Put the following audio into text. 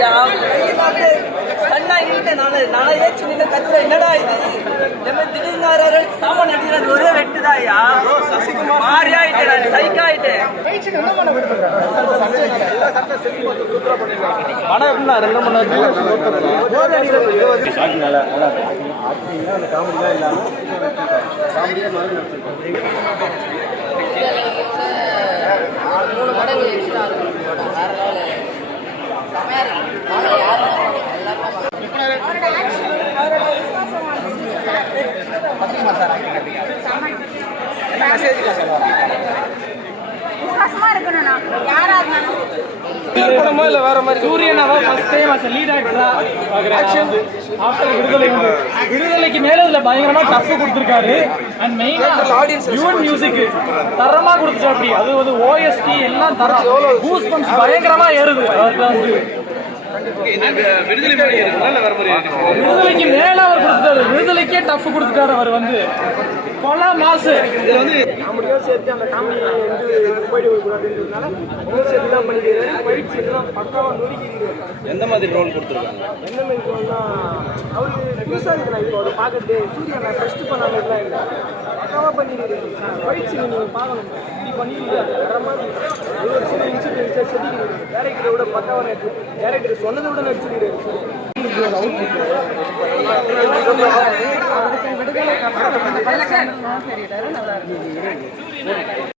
ஐயா. கண்ணா இங்கிட்ட நானே ஏச்சு நின்று கத்துற என்னடா இது திடீர்னு சாமான் அடிக்கிறது ஒரே வெட்டுதா ஐயா. மாறி ஆயிட்டேன், சைக் ஆயிட்டேன். படம் எப்படின்னா 2 மணி விடுதலைக்கு மேல இதுல பயங்கரமா டஃப் கொடுத்திருக்காரு. அண்ட் மெயினா யுவன் மியூசிக் தரமா கொடுத்துச்சு. அப்படி அது வந்து ஓஎஸ்டி எல்லாம் தரம் கூஸ்பம்ஸ் பயங்கரமா ஏறுது. விடுதலைக்கு மேல அவர் கொடுத்துட்டாரு. விடுதலைக்கே டஃப் கொடுத்துட்டாரு. அவர் வந்து கொலை மாசு சேர்த்து அந்த காமெடி போயிடுறதுனால தான் பண்ணிக்கிறாரு. பக்காவா நொறுக்கிறாரு. எந்த மாதிரி ரோல் கொடுத்துருக்காங்க? எந்த மாதிரி ரோல்னா அவருக்கு புதுசாக இருக்கிறார். இப்போ அவர் பார்க்கறது சூரியன் நான் ஃபர்ஸ்ட் பண்ணாமலாம் இல்லை, பக்காவாக பண்ணிடுறாரு. ஃபைட் சீன் நீங்கள் பார்க்கணும். இப்படி பண்ணிடுறாரு. வேற மாதிரி ஒரு சில இன்சிடென்ட்ஸை செடிக்கிறாரு. டேரக்டரை விட பக்காவாக நடிச்சு டேரக்டர் சொன்னதை விட நடிச்சுக்கிறாரு. விடுதலை